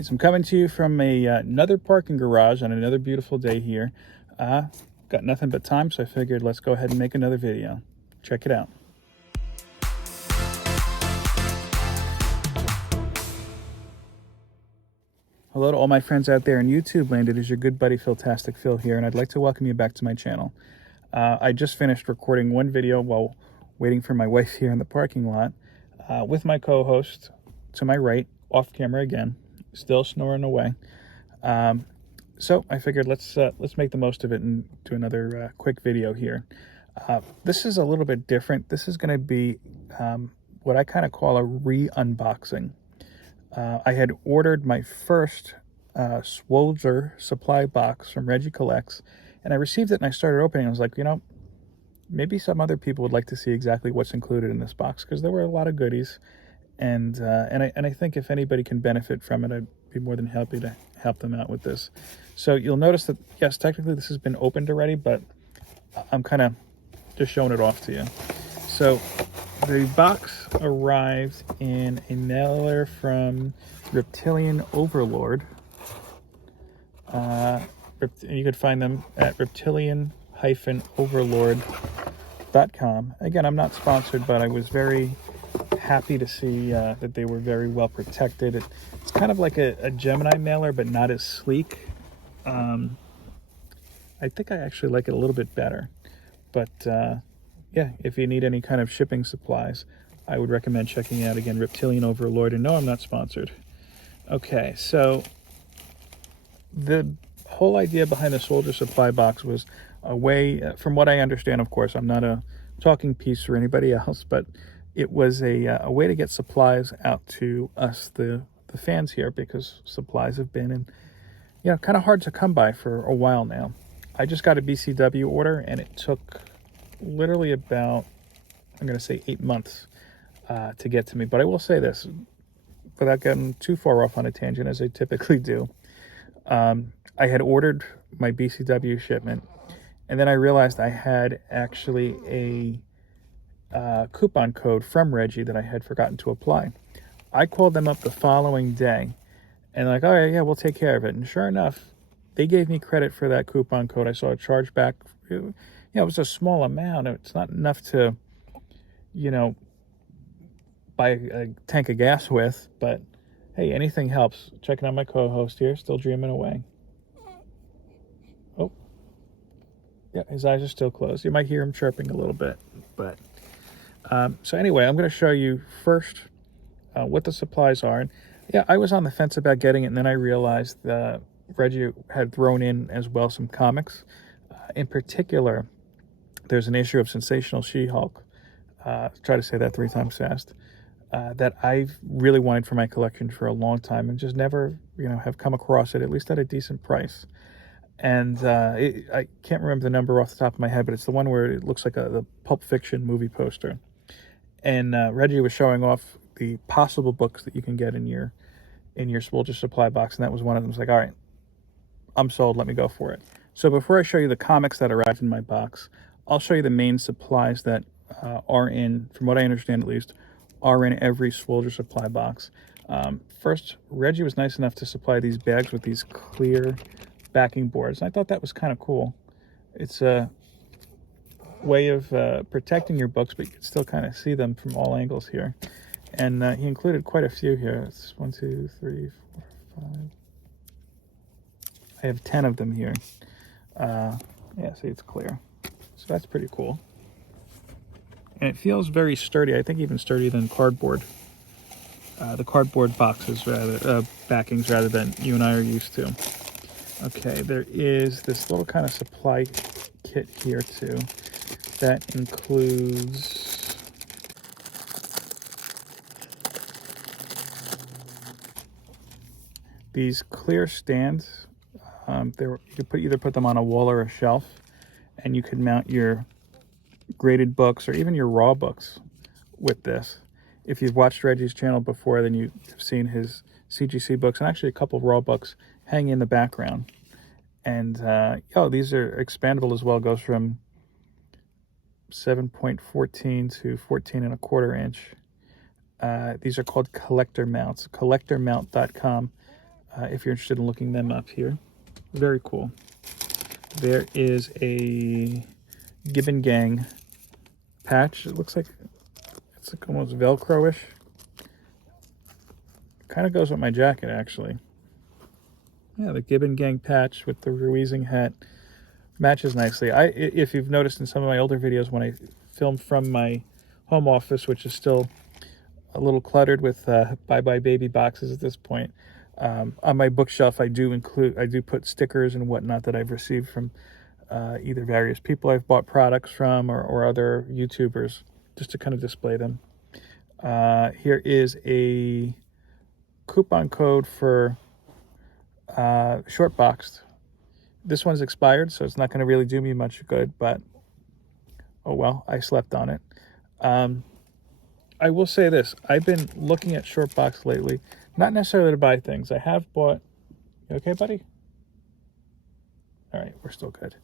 So I'm coming to you from another parking garage on another beautiful day here. Got nothing but time, so I figured let's go ahead and make another video. Check it out. Hello to all my friends out there in YouTube land. It is your good buddy Philtastic Phil here, and I'd like to welcome you back to my channel. I just finished recording one video while waiting for my wife here in the parking lot with my co-host to my right, off camera again, still snoring away. So I figured let's make the most of it and do another quick video here. This is a little bit different. This is going to be what I kind of call a re-unboxing. I had ordered my first Swoldier Supply Box from Regie Collects, and I received it and I started opening. I was like, you know, maybe some other people would like to see exactly what's included in this box, because there were a lot of goodies. And I think if anybody can benefit from it, I'd be more than happy to help them out with this. So you'll notice that, yes, technically this has been opened already, but I'm kind of just showing it off to you. So the box arrived in a mailer from Reptilian Overlord. You could find them at reptilian-overlord.com. Again, I'm not sponsored, but I was very happy to see that they were very well protected. It's kind of like a Gemini mailer, but not as sleek. I think I actually like it a little bit better. But yeah, if you need any kind of shipping supplies, I would recommend checking out, again, Reptilian Overlord. And no, I'm not sponsored. Okay, so the whole idea behind the Swoldier Supply Box was a way, from what I understand, of course, I'm not a talking piece for anybody else, but it was a way to get supplies out to us, the fans here, because supplies have been, kind of hard to come by for a while now. I just got a BCW order, and it took literally about, I'm going to say 8 months to get to me. But I will say this, without getting too far off on a tangent, as I typically do, I had ordered my BCW shipment, and then I realized I had actually a coupon code from Regie that I had forgotten to apply. I called them up the following day and like, all right, yeah, we'll take care of it. And sure enough, they gave me credit for that coupon code. I saw a charge back. It was a small amount. It's not enough to, buy a tank of gas with, but hey, anything helps. Checking out my co-host here, still dreaming away. Oh, yeah, his eyes are still closed. You might hear him chirping a little bit, but so anyway, I'm going to show you first what the supplies are. And yeah, I was on the fence about getting it, and then I realized that Reggie had thrown in as well some comics. In particular, there's an issue of Sensational She-Hulk, try to say that 3 times fast, that I've really wanted for my collection for a long time and just never, have come across it, at least at a decent price. And I can't remember the number off the top of my head, but it's the one where it looks like the Pulp Fiction movie poster. And Reggie was showing off the possible books that you can get in your Swoldier Supply Box, and that was one of them. It's like, all right, I'm sold. Let me go for it. So before I show you the comics that arrived in my box, I'll show you the main supplies that are in, from what I understand at least, are in every Swoldier Supply Box. First, Reggie was nice enough to supply these bags with these clear backing boards. And I thought that was kind of cool. It's a way of protecting your books, but you can still kind of see them from all angles here. And he included quite a few here. It's 1, 2, 3, 4, 5. I have 10 of them here. Yeah, see, it's clear. So that's pretty cool. And it feels very sturdy. I think even sturdier than cardboard. The cardboard boxes, backings, rather than you and I are used to. Okay, there is this little kind of supply kit here too. That includes these clear stands. You could either put them on a wall or a shelf, and you could mount your graded books or even your raw books with this. If you've watched Reggie's channel before, then you've seen his CGC books and actually a couple of raw books hanging in the background. And these are expandable as well. It goes from 7.14 to 14.25 inch. These are called collector mounts. Collectormount.com if you're interested in looking them up here. Very cool. There is a Gibbon Gang patch. It looks like it's like almost Velcro-ish. Kind of goes with my jacket, actually. Yeah, the Gibbon Gang patch with the Ruizing hat matches nicely. If you've noticed in some of my older videos when I filmed from my home office, which is still a little cluttered with bye-bye baby boxes at this point, on my bookshelf I do put stickers and whatnot that I've received from either various people I've bought products from or other YouTubers, just to kind of display them. Here is a coupon code for short boxed. This one's expired, so it's not going to really do me much good, but oh well, I slept on it. I will say this, I've been looking at short box lately, not necessarily to buy things. I have bought, you okay, buddy? All right, we're still good.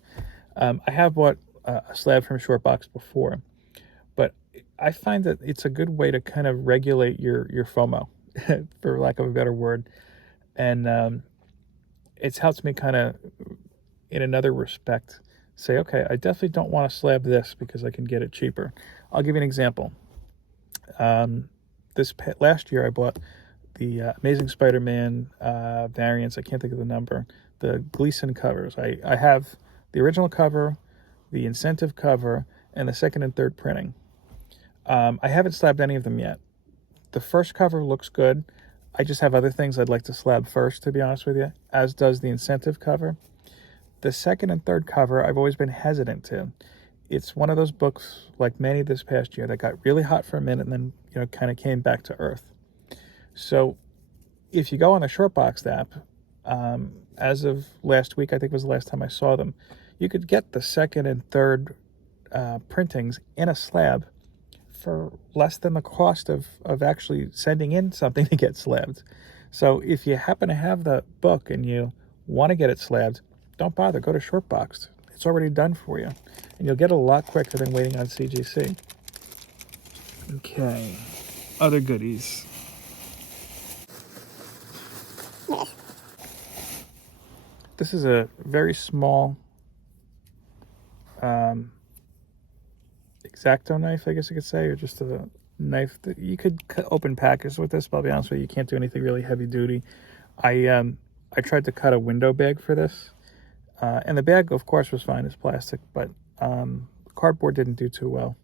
I have bought a slab from short box before, but I find that it's a good way to kind of regulate your FOMO, for lack of a better word. And it's helped me kind of, in another respect, say, okay, I definitely don't want to slab this because I can get it cheaper. I'll give you an example. Last year I bought the Amazing Spider-Man variants. I can't think of the number. The Gleason covers. I have the original cover, the incentive cover, and the second and third printing. I haven't slabbed any of them yet. The first cover looks good. I just have other things I'd like to slab first, to be honest with you, as does the incentive cover. The second and third cover I've always been hesitant to. It's one of those books, like many this past year, that got really hot for a minute and then, kind of came back to earth. So if you go on the Shortbox app, as of last week, I think was the last time I saw them, you could get the second and third printings in a slab for less than the cost of actually sending in something to get slabbed. So if you happen to have the book and you want to get it slabbed, don't bother, go to Shortbox. It's already done for you. And you'll get it a lot quicker than waiting on CGC. Okay, other goodies. This is a very small X-Acto knife, I guess you could say, or just a knife that you could open packets with this, but I'll be honest with you, you can't do anything really heavy duty. I tried to cut a window bag for this, and the bag, of course, was fine. It's plastic, but cardboard didn't do too well.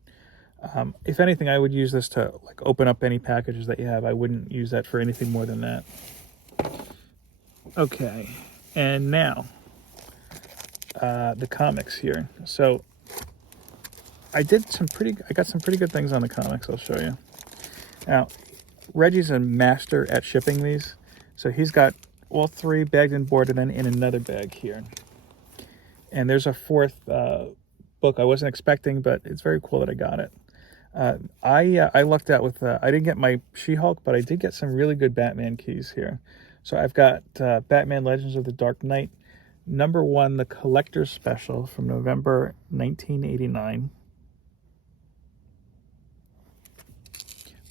If anything, I would use this to open up any packages that you have. I wouldn't use that for anything more than that. Okay, and now the comics here. So I got some pretty good things on the comics. I'll show you. Now, Reggie's a master at shipping these, so he's got all three bagged and boarded in another bag here. And there's a fourth book I wasn't expecting, but it's very cool that I got it. I lucked out with, I didn't get my She-Hulk, but I did get some really good Batman keys here. So I've got Batman Legends of the Dark Knight, #1, the Collector's Special from November 1989.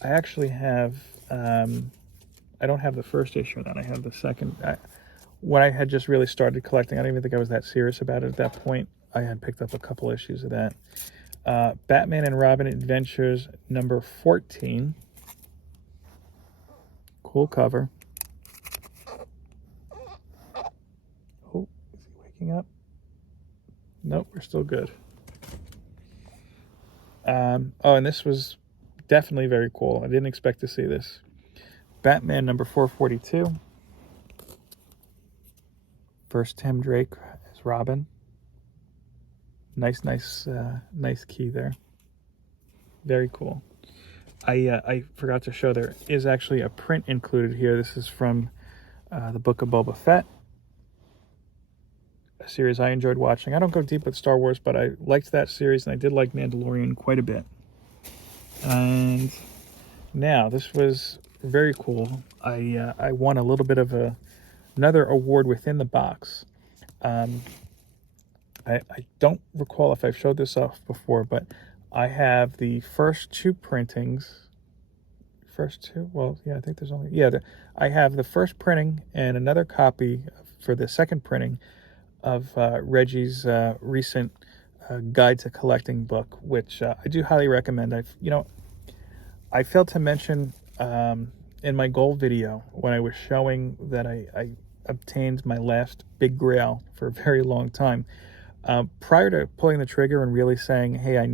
I actually have, I don't have the first issue of that. I have the second. When I had just really started collecting, I don't even think I was that serious about it at that point. I had picked up a couple issues of that. Batman and Robin Adventures #14. Cool cover. Oh, is he waking up? Nope, we're still good. Oh, and this was definitely very cool. I didn't expect to see this. Batman #442. First Tim Drake as Robin. Nice key there. Very cool. I forgot to show there is actually a print included here. This is from the Book of Boba Fett, a series I enjoyed watching. I don't go deep with Star Wars, but I liked that series, and I did like Mandalorian quite a bit. And now, this was very cool. I won a little bit of another award within the box. I don't recall if I've showed this off before, but I have the first two printings first two. Well, yeah, I think there's only, yeah, I have the first printing and another copy for the second printing of Reggie's recent Guide to Collecting book, which I do highly recommend. I failed to mention in my goal video when I was showing that I obtained my last big grail for a very long time. Prior to pulling the trigger and really saying, hey, I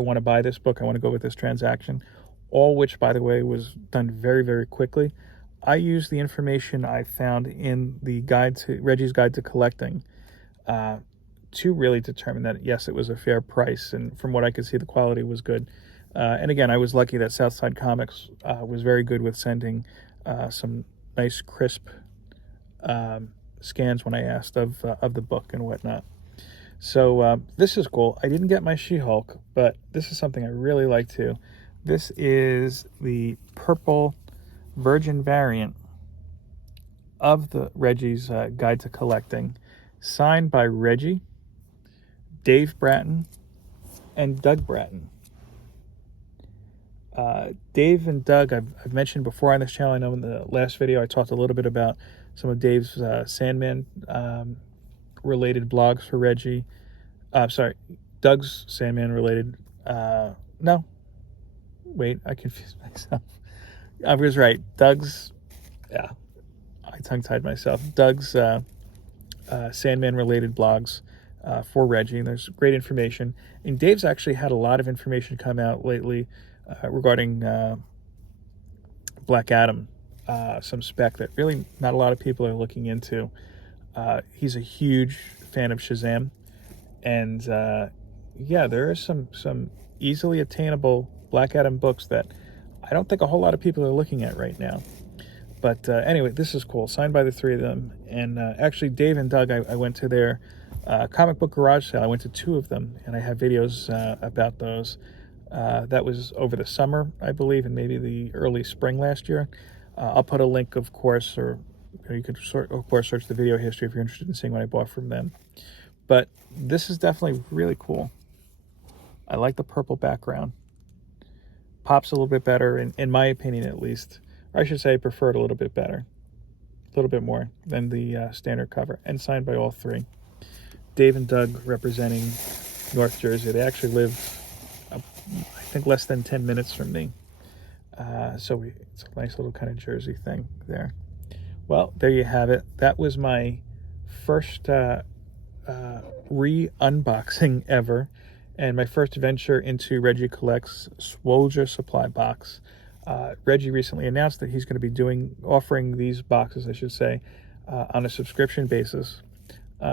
want to buy this book, I want to go with this transaction, all which, by the way, was done very, very quickly, I used the information I found in the Reggie's Guide to Collecting to really determine that, yes, it was a fair price, and from what I could see, the quality was good. And again, I was lucky that Southside Comics was very good with sending some nice, crisp scans when I asked of the book and whatnot. So this is cool. I didn't get my She-Hulk, but this is something I really like too. This is the purple Virgin variant of the Reggie's Guide to Collecting, signed by Regie, Dave Bratton, and Doug Bratton. Dave and Doug, I've mentioned before on this channel. I know in the last video I talked a little bit about some of Dave's Sandman related blogs for Regie. Doug's Sandman related. No, wait, I confused myself. I was right. Doug's, yeah, I tongue-tied myself. Doug's Sandman related blogs for Regie, and there's great information. And Dave's actually had a lot of information come out lately regarding Black Adam, some spec that really not a lot of people are looking into. He's a huge fan of Shazam, and yeah, there are some easily attainable Black Adam books that I don't think a whole lot of people are looking at right now. But anyway, this is cool, signed by the three of them. And actually, Dave and Doug, I went to their comic book garage sale. I went to two of them, and I have videos about those. That was over the summer, I believe, and maybe the early spring last year. I'll put a link, of course, or you could, of course, search the video history if you're interested in seeing what I bought from them. But this is definitely really cool. I like the purple background. Pops a little bit better, in my opinion at least. Or I should say I prefer it a little bit better. A little bit more than the standard cover. And signed by all three. Dave and Doug representing North Jersey. They actually live, I think, less than 10 minutes from me. So it's a nice little kind of Jersey thing there. Well, there you have it. That was my first re-unboxing ever, and my first venture into Regie Collects' Swoldier Supply Box. Regie recently announced that he's going to be offering these boxes, I should say, on a subscription basis.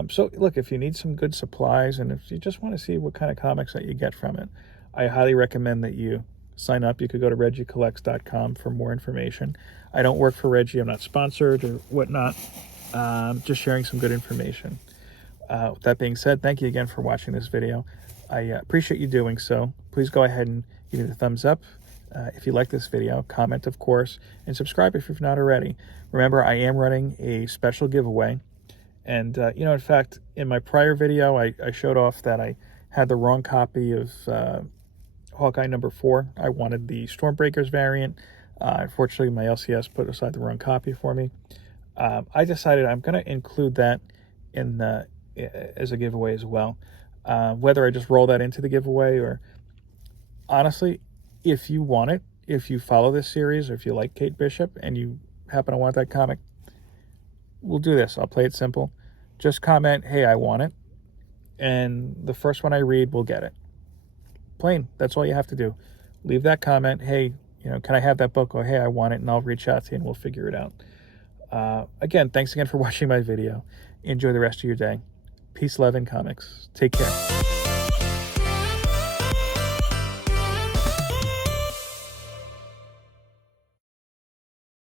So look, if you need some good supplies and if you just want to see what kind of comics that you get from it, I highly recommend that you sign up. You could go to regiecollects.com for more information. I don't work for Regie. I'm not sponsored or whatnot. Just sharing some good information. With that being said, thank you again for watching this video. I appreciate you doing so. Please go ahead and give me the thumbs up if you like this video. Comment, of course, and subscribe if you've not already. Remember, I am running a special giveaway. And, in fact, in my prior video, I showed off that I had the wrong copy of Hawkeye #4. I wanted the Stormbreakers variant. Unfortunately, my LCS put aside the wrong copy for me. I decided I'm going to include that as a giveaway as well. Whether I just roll that into the giveaway or, honestly, if you want it, if you follow this series, or if you like Kate Bishop and you happen to want that comic, we'll do this. I'll play it simple. Just comment, hey, I want it. And the first one I read will get it. Plain. That's all you have to do. Leave that comment. Hey, can I have that book? Or hey, I want it. And I'll reach out to you and we'll figure it out. Again, thanks again for watching my video. Enjoy the rest of your day. Peace, love, and comics. Take care.